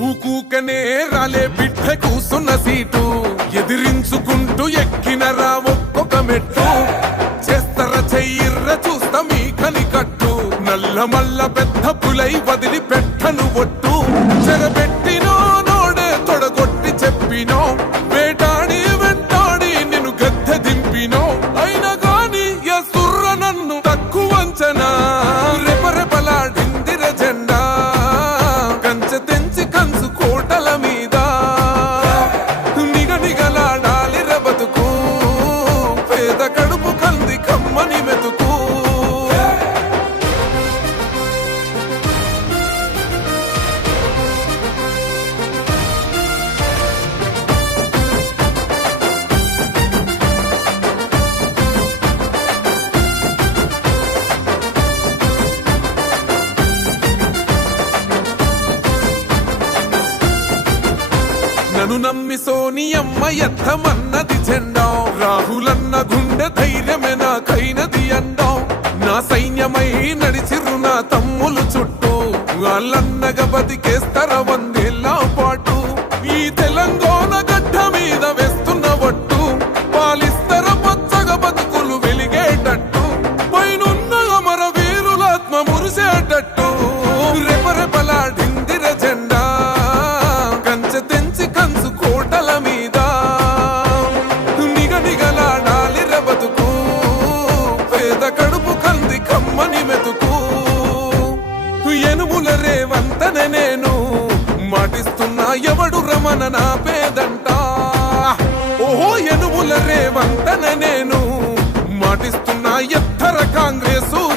ఊకూకనే రాలే బిడ్డ కూసున్న సీటు. ఎదిరించుకుంటూ ఎక్కినరా ఒక్కొక్క మెట్టు. చేస్తర చెయ్యిర్ర చూస్తా మీ కని కట్టు నల్ల మల్ల పెద్ద పులై వదిలి పెట్టను ఒట్టు. చెరప తను నమ్మి సోనియమ్మ ఎత్తమన్నది జెండా రాహులన్న గుండె ధైర్యమే నాకైనది అండం నా సైన్యమై నడిచిరు నా తమ్ములు చుట్టూ. వాళ్ళన్నగా బతికేస్తర వందేళ్ళ పాటు. ఈ తెలంగాణ గడ్డ మీద వేస్తున్న ఒట్టు పాలిస్తర పచ్చగ బతుకులు వెలిగేటట్టు. పైనున్న అమర వీరులాత్మ మురిసేటట్టు. వంతనే నేను. మాటిస్తున్నా ఎవడు రమణ నా పేదంట. ఓహో ఎనుముల రేవంతన నేను. మాటిస్తున్నా ఎత్తర కాంగ్రెసు